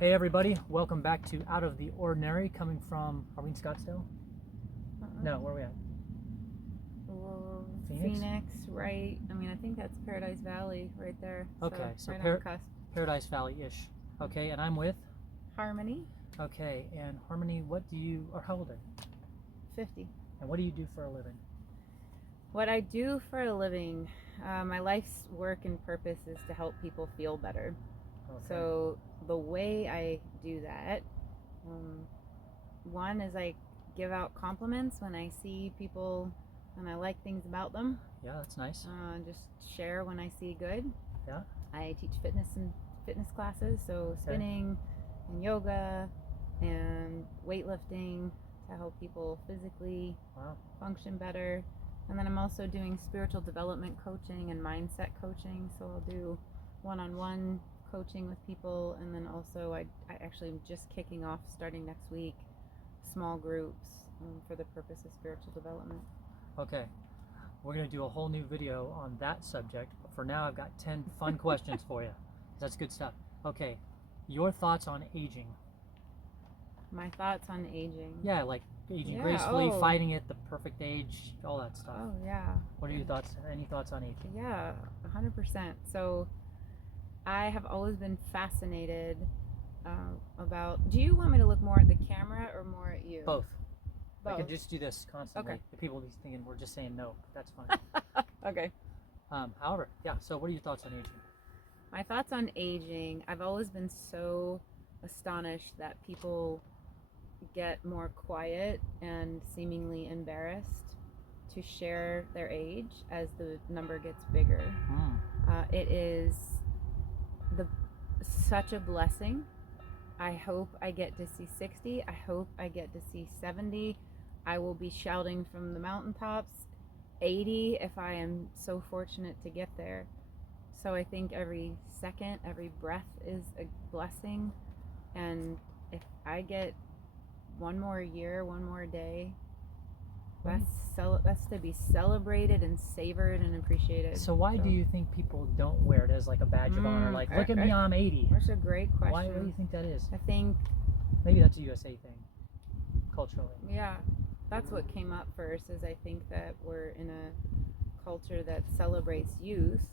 Hey everybody, welcome back to Out of the Ordinary, coming from, are we in Scottsdale? No, where are we at? Well, Phoenix? right? I mean, I think that's Paradise Valley right there. Okay, so right on the cusp. Paradise Valley-ish. Okay, and I'm with? Harmony, Okay, and Harmony, how old are you? 50. And what do you do for a living? What I do for a living, my life's work and purpose is to help people feel better. Okay. So the way I do that, one is I give out compliments when I see people and I like things about them. Yeah, that's nice. Just share when I see good. Yeah. I teach fitness classes, so spinning and yoga and weightlifting to help people physically function better. And then I'm also doing spiritual development coaching and mindset coaching. So I'll do one-on-one coaching with people, and then also I actually am just kicking off, starting next week, small groups for the purpose of spiritual development. Okay, we're going to do a whole new video on that subject, but for now I've got 10 fun questions for you. That's good stuff. Okay, your thoughts on aging? My thoughts on aging? Yeah, like aging gracefully, fighting it, the perfect age, all that stuff. Oh, yeah. What are your thoughts? Any thoughts on aging? Yeah, 100%. So I have always been fascinated about. Do you want me to look more at the camera or more at you? Both. I could just do this constantly. Okay. The people will be thinking we're just saying no. That's fine. Okay. However, yeah. So, what are your thoughts on aging? My thoughts on aging. I've always been so astonished that people get more quiet and seemingly embarrassed to share their age as the number gets bigger. It is such a blessing. I hope I get to see 60. I hope I get to see 70. I will be shouting from the mountaintops. 80 if I am so fortunate to get there. So I think every second, every breath is a blessing. And if I get one more year, one more day, that's to be celebrated and savored and appreciated. So why do you think people don't wear it as like a badge of honor? Like, look at me, I'm 80. That's a great question. Why do you think that is? I think maybe that's a USA thing, culturally. Yeah, that's what came up first. Is I think that we're in a culture that celebrates youth,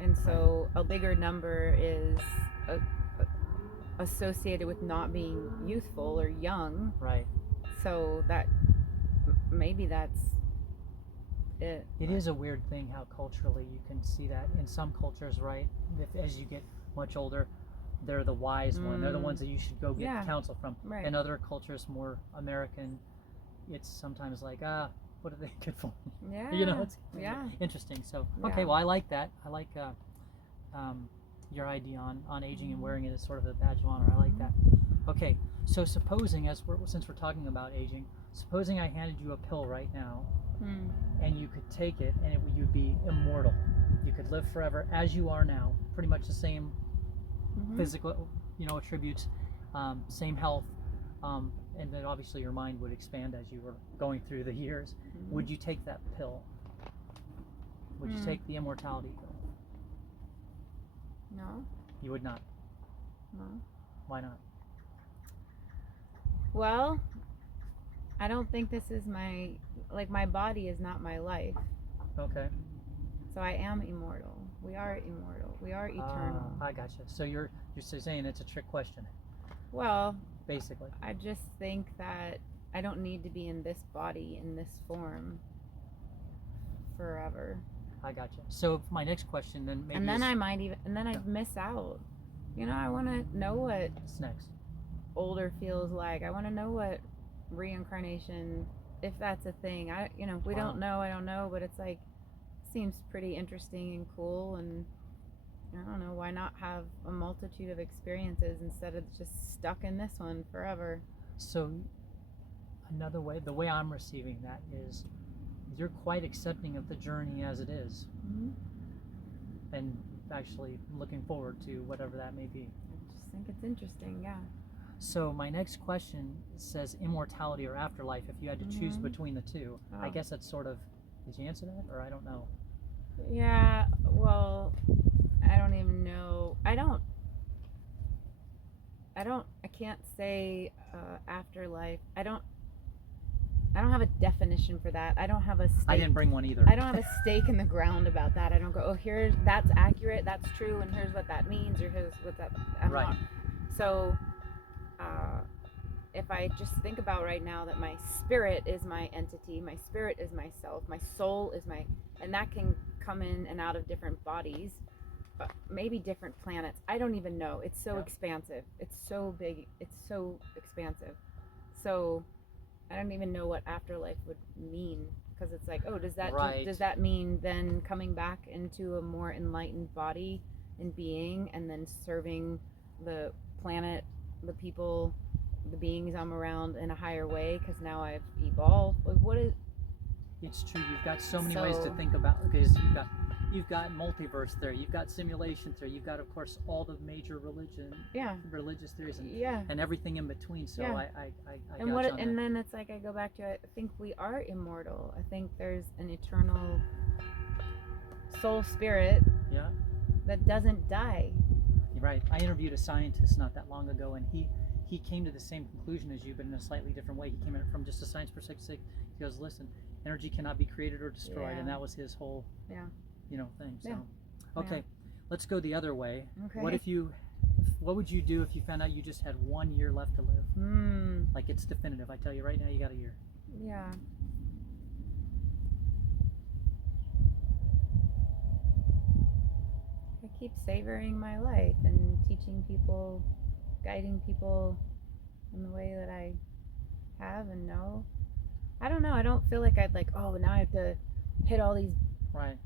and so a bigger number is associated with not being youthful or young. Right. So that maybe that's it. It is a weird thing how culturally you can see that in some cultures, right? As you get much older, they're the wise one. They're the ones that you should go get counsel from. Right. In other cultures, more American, it's sometimes like, what are they good for? Yeah. You know, it's interesting. So, okay, well, I like that. I like your idea on aging and wearing it as sort of a badge of honor. I like that. Okay, so supposing, since we're talking about aging, supposing I handed you a pill right now, and you could take it, and you'd be immortal. You could live forever as you are now, pretty much the same physical, attributes, same health, and then obviously your mind would expand as you were going through the years. Would you take that pill? Would you take the immortality pill? No. You would not? No. Why not? Well, I don't think this is my body is not my life. Okay. So I am immortal. We are immortal. We are eternal. I gotcha. So you're saying it's a trick question. Well, basically. I just think that I don't need to be in this body in this form forever. I gotcha. So my next question then maybe. And then I'd miss out. I want to know what. What's next? Older feels like. I want to know what reincarnation, if that's a thing. We don't know. I don't know, but it's like seems pretty interesting and cool, and I don't know, why not have a multitude of experiences instead of just stuck in this one forever. So another way, the way I'm receiving that is you're quite accepting of the journey as it is, and actually looking forward to whatever that may be. I just think it's interesting. Yeah. So my next question says immortality or afterlife. If you had to choose between the two, I guess that's sort of. Did you answer that, or I don't know? Yeah. Well, I don't even know. I I can't say afterlife. I don't have a definition for that. I don't have a stake. I didn't bring one either. I don't have a stake in the ground about that. I don't go, oh, that's accurate, that's true, and here's what that means, or here's what that. I'm Right. not. So, if I just think about right now that my spirit is my entity, my spirit is myself, my soul is and that can come in and out of different bodies, but maybe different planets. I don't even know. It's so expansive. It's so big. It's so expansive. So I don't even know what afterlife would mean, because it's like, oh, does that mean then coming back into a more enlightened body and being, and then serving the planet, the people, the beings I'm around in a higher way, because now I've evolved? Like, what is? It's true. You've got so many ways to think about, because you've got multiverse there. You've got simulations there. You've got, of course, all the major religious theories, and everything in between. So I and what? And then it's like I go back to, I think we are immortal. I think there's an eternal soul spirit. Yeah. That doesn't die. You're right. I interviewed a scientist not that long ago, and he came to the same conclusion as you, but in a slightly different way. He came at it from just a science perspective. He goes, listen, energy cannot be created or destroyed, and that was his whole thing. So okay, let's go the other way. Okay. What would you do if you found out you just had 1 year left to live? Like, it's definitive. I tell you right now, you got a year. Yeah. I keep savoring my life and teaching people, guiding people in the way that I have and know. I don't know. I don't feel like I'd now I have to hit all these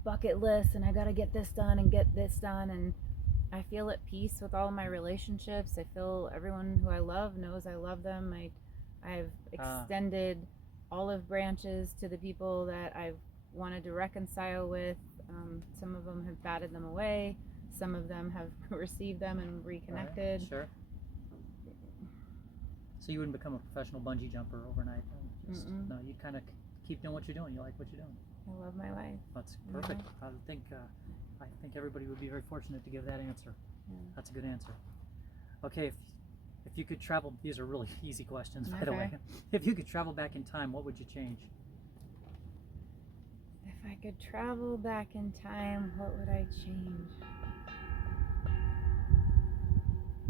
bucket lists, and I got to get this done and get this done. And I feel at peace with all of my relationships. I feel everyone who I love knows I love them. I've extended olive branches to the people that I've wanted to reconcile with. Some of them have batted them away. Some of them have received them and reconnected. Right. Sure. So you wouldn't become a professional bungee jumper overnight. No, you kind of keep doing what you're doing. You like what you're doing. I love my life. That's perfect. I think everybody would be very fortunate to give that answer. Yeah. That's a good answer. Okay, if you could travel, these are really easy questions, by the way. If you could travel back in time, what would you change? If I could travel back in time, what would I change?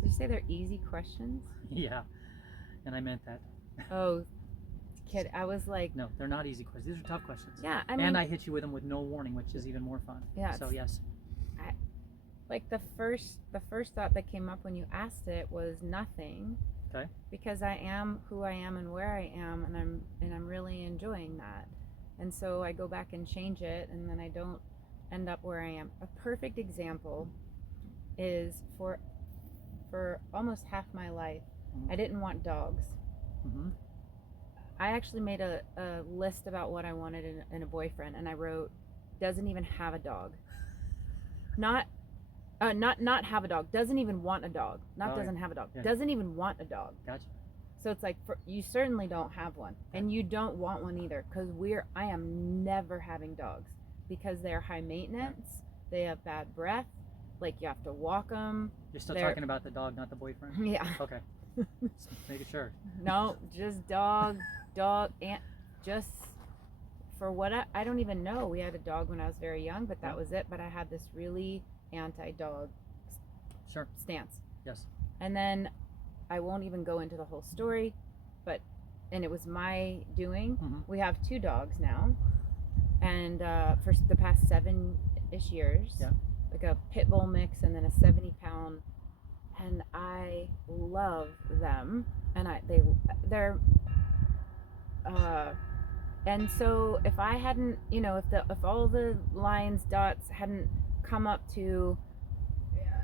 Did you say they're easy questions? Yeah, and I meant that. Oh, kid, I was like... No, they're not easy questions. These are tough questions. Yeah, I mean... And I hit you with them with no warning, which is even more fun. Yeah. So, yes. The first thought that came up when you asked it was nothing. Okay. Because I am who I am and where I am, and I'm really enjoying that. And so I go back and change it, and then I don't end up where I am. A perfect example is for almost half my life, I didn't want dogs. I actually made a list about what I wanted in a boyfriend, and I wrote, doesn't even have a dog. Not have a dog. Doesn't even want a dog. Doesn't have a dog. Yeah. Doesn't even want a dog. Gotcha. So it's like, you certainly don't have one, and you don't want one either, because I am never having dogs, because they're high maintenance. They have bad breath. Like, you have to walk them. You're still talking about the dog, not the boyfriend? Yeah. Okay. Just making sure. No, just dog, and just for what I don't even know. We had a dog when I was very young, but that was it. But I had this really anti-dog stance. Yes. And then I won't even go into the whole story, and it was my doing. We have 2 dogs now, and for the past 7-ish years, like a pit bull mix and then a 70-pound, and I love them, and they're and so if I hadn't, if all the lines, dots hadn't come up to,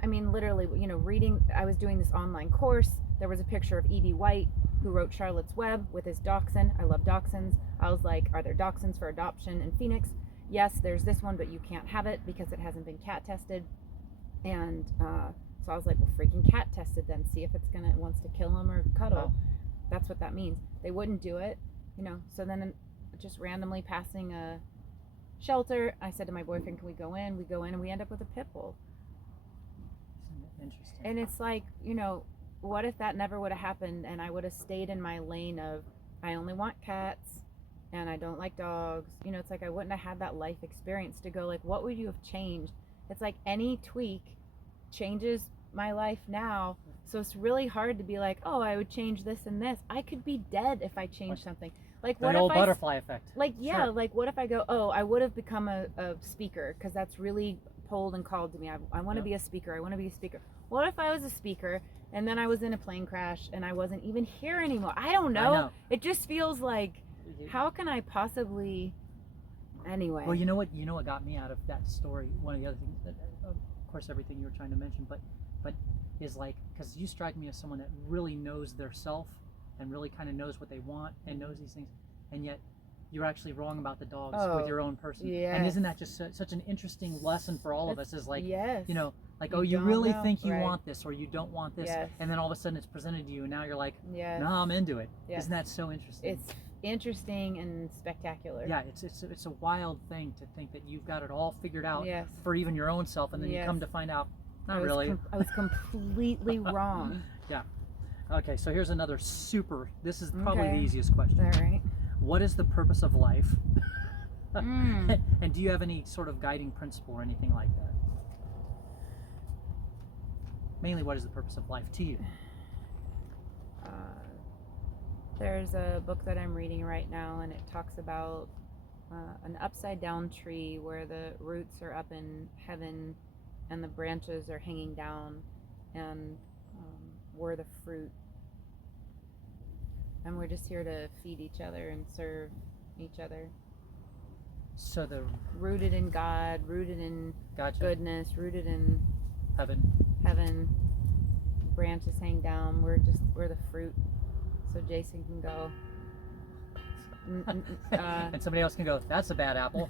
I mean, literally, reading, I was doing this online course. There was a picture of E.B. White, who wrote Charlotte's Web, with his dachshund. I love dachshunds. I was like, are there dachshunds for adoption in Phoenix? Yes, there's this one, but you can't have it because it hasn't been cat tested. And so I was like, well, freaking cat tested then. See if it wants to kill him or cuddle. That's what that means. They wouldn't do it, So then just randomly passing a shelter, I said to my boyfriend, can we go in? We go in, and we end up with a pit bull. Interesting. And it's like, what if that never would have happened and I would have stayed in my lane of I only want cats and I don't like dogs? You know, it's like I wouldn't have had that life experience to go like, what would you have changed? It's like any tweak changes my life now. So it's really hard to be like, oh, I would change this and this. I could be dead if I changed something. Like what the if old butterfly effect. Like, yeah, Sure. like what if I go, oh, I would have become a speaker because that's really pulled and called to me. I want to be a speaker. I want to be a speaker. What if I was a speaker and then I was in a plane crash and I wasn't even here anymore? I don't know. It just feels like, how can I possibly, anyway. Well, you know what got me out of that story, one of the other things, that, of course everything you were trying to mention, but is like, because you strike me as someone that really knows their self and really kind of knows what they want and knows these things, and yet you're actually wrong about the dogs with your own person. Yes. And isn't that just such an interesting lesson for all of us? Is like, yes. you know, like, You you don't really know. think you Right. want this or you don't want this, Yes. and then all of a sudden it's presented to you, and now you're like, Yes. no, I'm into it. Yes. Isn't that so interesting? It's interesting and spectacular. Yeah, it's a wild thing to think that you've got it all figured out Yes. for even your own self, and then you come to find out, not really. I was completely wrong. Yeah. Okay, so here's another this is probably the Okay. easiest question. All right. What is the purpose of life? Mm. And do you have any sort of guiding principle or anything like that? Mainly, what is the purpose of life to you? There's a book that I'm reading right now, and it talks about an upside down tree where the roots are up in heaven and the branches are hanging down, and we're the fruit. And we're just here to feed each other and serve each other. So Rooted in God, rooted in goodness, rooted in heaven. Branches hang down. We're the fruit. So Jason can go. And somebody else can go, that's a bad apple.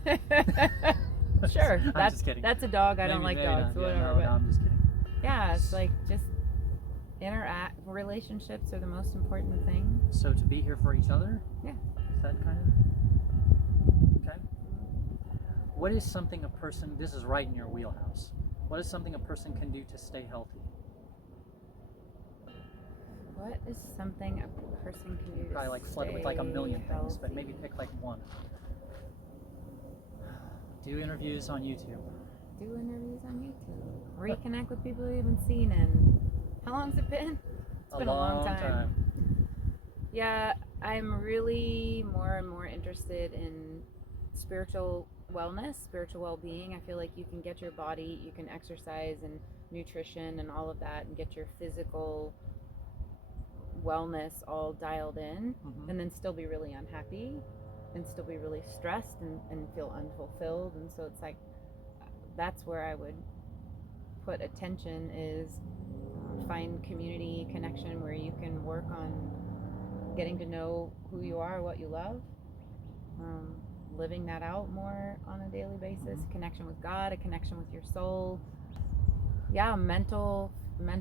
Sure. I'm just kidding. That's a dog. I don't like dogs. Not. Whatever. No, I'm just kidding. Yeah, it's like just relationships are the most important thing. So to be here for each other? Yeah. Is that kind of... Okay. What is something a person, this is right in your wheelhouse, what is something a person can do to stay healthy? What is something a person can do to Probably like flooded with like a million things, but maybe pick like one. Do interviews on YouTube. Do interviews on YouTube. Reconnect with people you haven't seen in, how long's it been? It's been a long time. Yeah, I'm really more and more interested in spiritual wellness, spiritual well-being. I feel like you can get your body, you can exercise and nutrition and all of that and get your physical wellness all dialed in, and then still be really unhappy and still be really stressed and feel unfulfilled. And so it's like, that's where I would put attention, is find community connection where you can work on getting to know who you are, what you love, living that out more on a daily basis, connection with God, a connection with your soul. Yeah, mental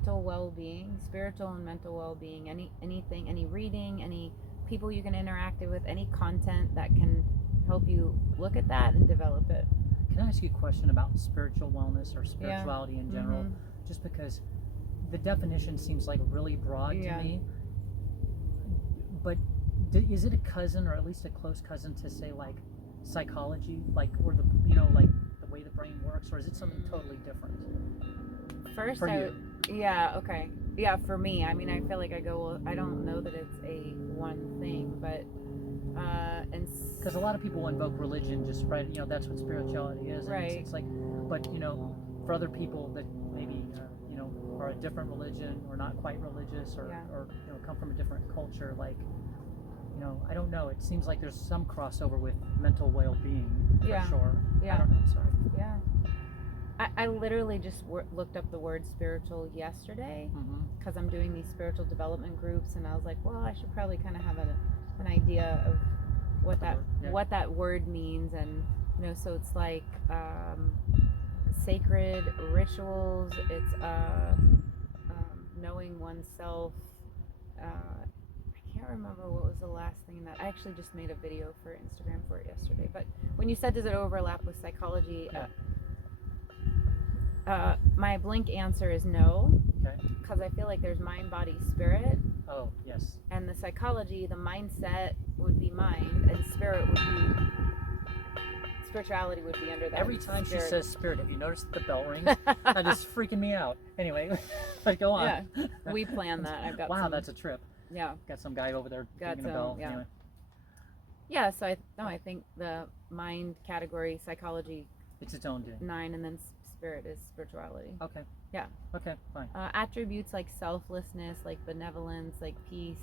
well-being, spiritual and mental well-being, anything, any reading, any people you can interact with, any content that can help you look at that and develop it. Can I ask you a question about spiritual wellness or spirituality in general? Just because the definition seems like really broad to me. But is it a cousin, or at least a close cousin, to say like psychology, like, or the, you know, like the way the brain works, or is it something totally different? First, for you. Okay. Yeah, for me, I mean, I feel like I go, well, I don't know that it's a one thing, but and because a lot of people invoke religion, just right, you know, that's what spirituality is, and right. It's like, but you know, for other people that maybe you know, are a different religion or not quite religious, or you know, come from a different culture, like, you know, I don't know, it seems like there's some crossover with mental well-being for sure. I don't know, sorry. Yeah. I literally just looked up the word spiritual yesterday because I'm doing these spiritual development groups, and I was like, well, I should probably kind of have an idea of what that word means. And you know, so it's like sacred rituals, it's knowing oneself. I can't remember what was the last thing that I actually just made a video for Instagram for it yesterday, but when you said, does it overlap with psychology? My blank answer is no, Okay. Because I feel like there's mind, body, spirit. Oh, yes. And the psychology, the mindset would be mind, and spirit would be, spirituality would be under that. Every time spirit. she says spirit, have you noticed the bell rings? That is freaking me out. Anyway, but go on. Yeah, we planned that. I've got wow, some, that's a trip. Yeah. Got some guy over there Got ringing a bell. yeah. Anyway. Yeah, so I think the mind category, psychology, it's its own thing. 9, and then spirit is spirituality. Okay. Yeah. Okay, fine. Attributes like selflessness, like benevolence, like peace,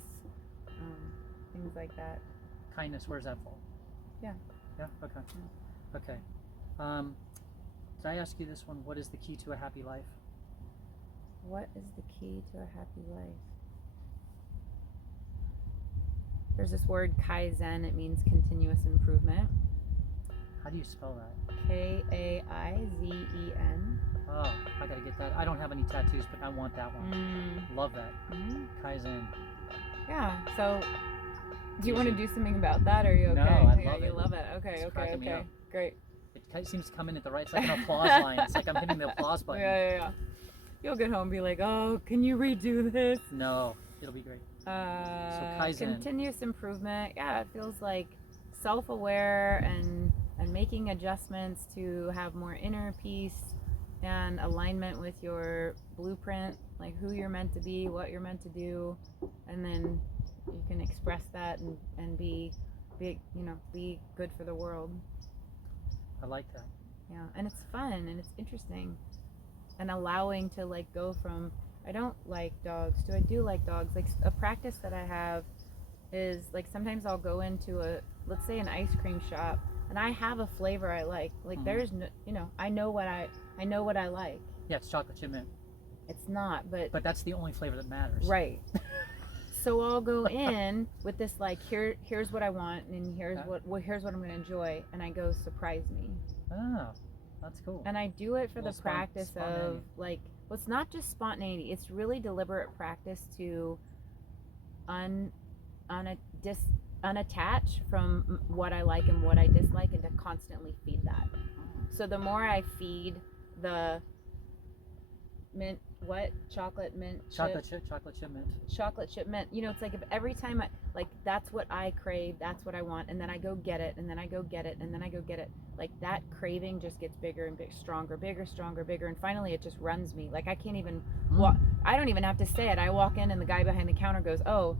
things like that. Kindness, where's that fall? Yeah. Yeah, okay. Yeah. Okay. Did I ask you this one? What is the key to a happy life? What is the key to a happy life? There's this word Kaizen. It means continuous improvement. How do you spell that? Kaizen. Oh, I gotta get that. I don't have any tattoos, but I want that one. Love that. Kaizen. Yeah. So, do you want to do something about that? Or are you okay? No, I love you it. love it. Okay. It's cracking me up. Great. It seems to come in at the right. It's like an applause line. It's like I'm hitting the applause button. Yeah. You'll get home and be like, oh, can you redo this? No, it'll be great. So Kaizen. Continuous improvement. Yeah, it feels like self-aware and making adjustments to have more inner peace and alignment with your blueprint, like who you're meant to be, what you're meant to do, and then you can express that and be good for the world. I like that. Yeah, and it's fun and it's interesting, and allowing to like go from I don't like dogs to I do like dogs. Like a practice that I have is like sometimes I'll go into let's say an ice cream shop and I have a flavor I like. Like there's no, I know what I like. Yeah, it's chocolate chip mint. It's not, but that's the only flavor that matters. Right. So I'll go in with this like here's what I want and here's what I'm gonna enjoy, and I go surprise me. Oh, that's cool. And I do it for the practice of like, well, it's not just spontaneity. It's really deliberate practice to unattach from what I like and what I dislike, and to constantly feed that. So the more I feed the mint, chocolate chip mint, it's like if every time that's what I crave, that's what I want, and then I go get it, and then I go get it, and then I go get it, like that craving just gets bigger and stronger, and finally it just runs me. Like I can't even walk. I don't even have to say it. I walk in and the guy behind the counter goes, oh,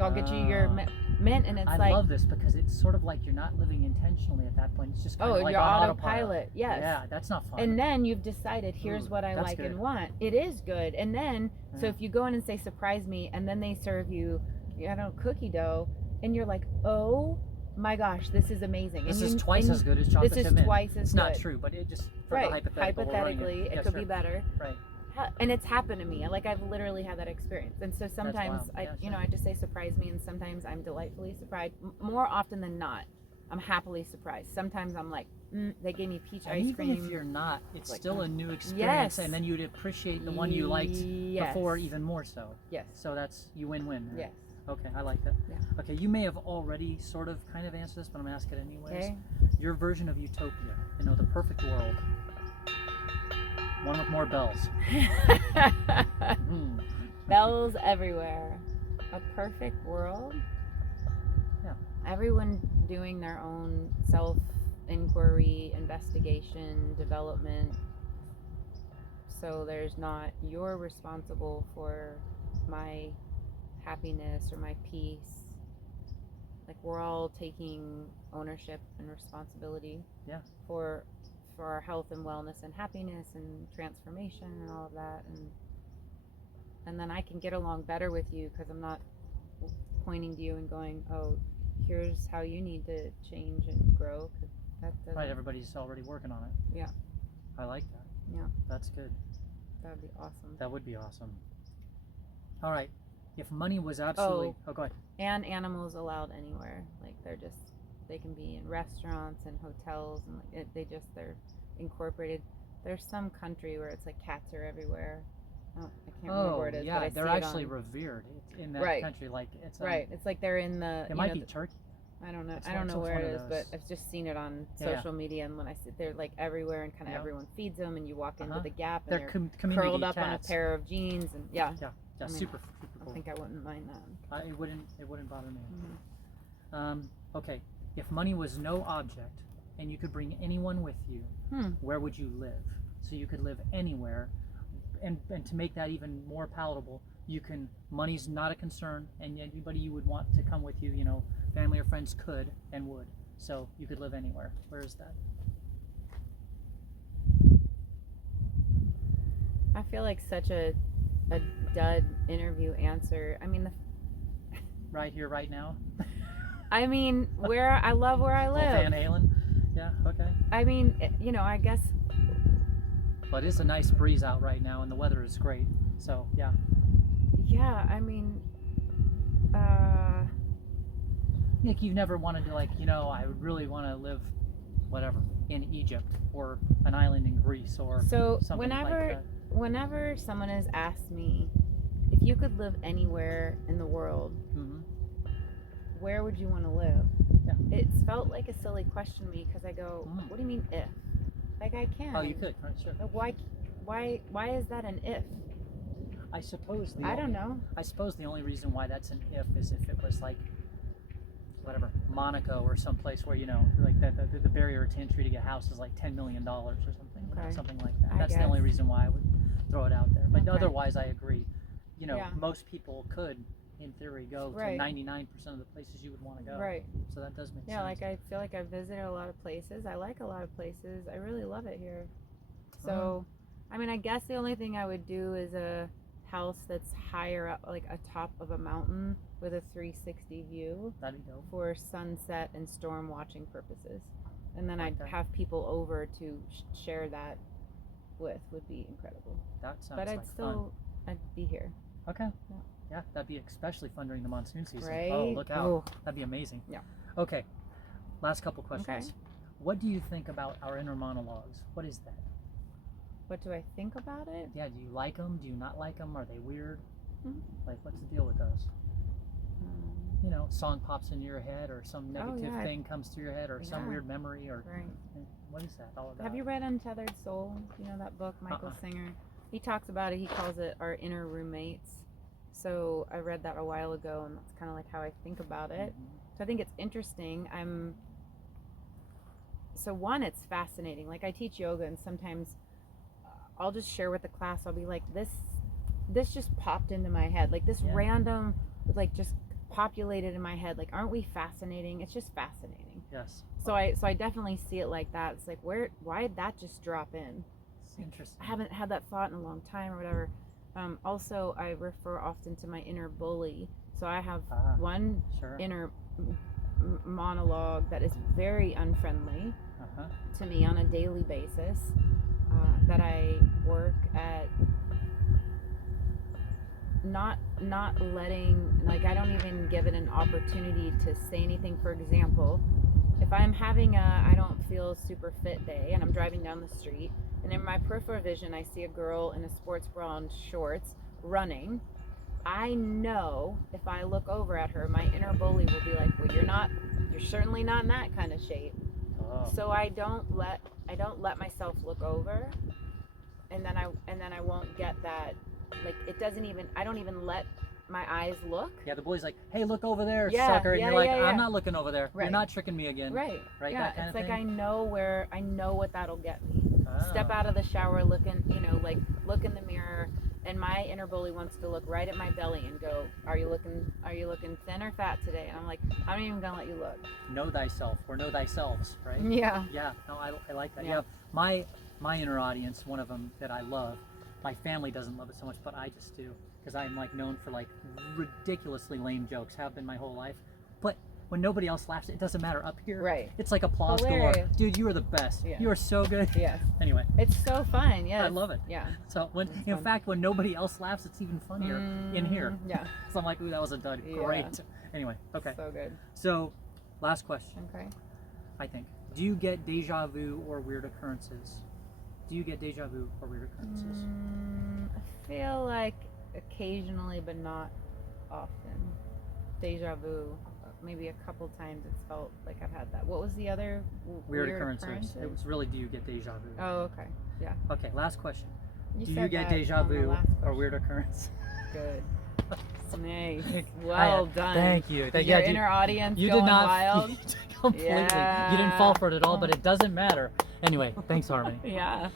I'll get you your mint, and it's I love this because it's sort of like you're not living intentionally at that point. It's just kind of like you're on autopilot. Yes. Yeah, that's not fun. And then you've decided here's what I like and want. It is good. And then so if you go in and say surprise me, and then they serve you, cookie dough, and you're like, oh my gosh, this is amazing. This is twice as good as chocolate chip mint. This is twice as good. It's not true, but it just for the hypothetically, it could be better. Right. And it's happened to me. Like I've literally had that experience. And so sometimes I just say surprise me, and sometimes I'm delightfully surprised. More often than not, I'm happily surprised. Sometimes I'm like, they gave me peach ice cream. Even if you're not, it's like, still a new experience. Yes. And then you'd appreciate the one you liked before even more so. Yes. So you win-win. Right? Yes. Okay, I like that. Yeah. Okay, you may have already sort of kind of answered this, but I'm going to ask it anyways. Okay. Your version of Utopia, the perfect world. One with more bells. Bells everywhere. A perfect world. Yeah. Everyone doing their own self-inquiry, investigation, development. So there's not, you're responsible for my happiness or my peace. Like we're all taking ownership and responsibility. Yeah. For our health and wellness and happiness and transformation and all of that, and then I can get along better with you because I'm not pointing to you and going, oh, here's how you need to change and grow. Right, everybody's already working on it. Yeah. I like that. Yeah. That's good. That would be awesome. That would be awesome. All right. If money was absolutely... Oh, go ahead. And animals allowed anywhere. Like they can be in restaurants and hotels, and they're incorporated. There's some country where it's like cats are everywhere. I can't remember where it is. Yeah, but they're actually revered in that country. Like it's right. It's like they're in the. It might be Turkey. I don't know. It's I don't know it's where one it of is, but those. I've just seen it on Yeah. social media, and when I see they're like everywhere, and kind of Yeah. everyone feeds them, and you walk into Uh-huh. the Gap, and They're they're community curled up on a cats. pair of jeans, and yeah. Yeah, I mean, super I cool. think I wouldn't mind that. It wouldn't bother me. Mm-hmm. Okay, if money was no object and you could bring anyone with you, where would you live? So you could live anywhere, and to make that even more palatable, money's not a concern, and anybody you would want to come with you, family or friends could and would. So you could live anywhere. Where is that? I feel like such a dud interview answer. I mean, Right here, right now. I mean, I love where I live. Van Halen. Yeah. Okay. I mean, I guess. But it's a nice breeze out right now, and the weather is great. So yeah. Yeah, I mean, Like you've never wanted to, I would really want to live, whatever, in Egypt or an island in Greece or something whenever like that. whenever someone has asked me if you could live anywhere in the world, where would you want to live? Yeah. It's felt like a silly question to me because I go, what do you mean if? Like I can. Oh, you could, right? Sure. Like, why is that an if? I suppose I don't know. I suppose the only reason why that's an if is if it was like, whatever, Monaco or someplace where like the barrier to entry to get a house is like $10 million or something, Okay. Something like that. That's guess. the only reason why I would throw it out there. But Okay. otherwise, I agree. Yeah. Most people could, in theory, go to Right. 99% of the places you would want to go. Right. So that does make sense. Yeah, like I feel like I've visited a lot of places. I like a lot of places. I really love it here. So, I mean, I guess the only thing I would do is a house that's higher up, like atop of a mountain with a 360 view. That'd be dope. For sunset and storm watching purposes. And then Like I'd that. have people over to share that with. Would be incredible. That sounds But like fun. I'd be here. Okay. Yeah. Yeah, that'd be especially fun during the monsoon season. Right? Oh, look out. Oh. That'd be amazing. Yeah. Okay. Last couple questions. Okay. What do you think about our inner monologues? What is that? What do I think about it? Yeah, do you like them? Do you not like them? Are they weird? Mhm. Like, what's the deal with those? Song pops into your head, or some negative thing comes through your head, or some weird memory, or right. What is that all about? Have you read Untethered Soul? You know that book, Michael Singer? He talks about it. He calls it our inner roommates. So I read that a while ago, and that's kind of like how I think about it. So I think it's interesting. So one, it's fascinating. Like I teach yoga, and sometimes I'll just share with the class. I'll be like, this just popped into my head. Like this random, like just populated in my head. Like, aren't we fascinating? It's just fascinating. Yes. So I definitely see it like that. It's like, why did that just drop in? It's interesting. I haven't had that thought in a long time or whatever. Also, I refer often to my inner bully. So I have one inner monologue that is very unfriendly to me on a daily basis, that I work at not letting, like I don't even give it an opportunity to say anything. For example, if I'm having I don't feel super fit day and I'm driving down the street, and in my peripheral vision I see a girl in a sports bra and shorts running, I know if I look over at her, my inner bully will be like, well, you're certainly not in that kind of shape. So I don't let myself look over, and then I won't get that, like I don't even let my eyes look. Yeah, the boy's like, hey, look over there, sucker, and you're like, I'm not looking over there. Right. You're not tricking me again. Right. Yeah, that kind it's of like thing? I know what that'll get me. Step out of the shower, look in the mirror, and my inner bully wants to look right at my belly and go, are you looking thin or fat today? And I'm like, I'm not even gonna let you look. Know thyself, or know thyselves, right? Yeah. Yeah. No, I like that. Yeah. My inner audience, one of them that I love, my family doesn't love it so much, but I just do, because I'm like known for like ridiculously lame jokes, have been my whole life. But when nobody else laughs, it doesn't matter up here. Right. It's like applause galore. Dude, you are the best. Yeah. You are so good. Yes. Anyway. It's so fun. Yeah. I love it. Yeah. So in fact, when nobody else laughs, it's even funnier in here. Yeah. So I'm like, ooh, that was a dud. Yeah. Great. Anyway. Okay. So good. So, last question. Okay. I think. Do you get deja vu or weird occurrences? Do you get deja vu or weird occurrences? I feel like occasionally, but not often. Deja vu. maybe a couple times it's felt like I've had that. What was the other weird occurrences? It was really, do you get deja vu? Oh, okay. Yeah. Okay, last question. Do you said get that deja on the vu last or question. weird occurrence? Good. Nice. Well done. Thank you. Your inner audience you going did not wild. completely. You didn't fall for it at all, but it doesn't matter. Anyway, thanks, Harmony. Yeah.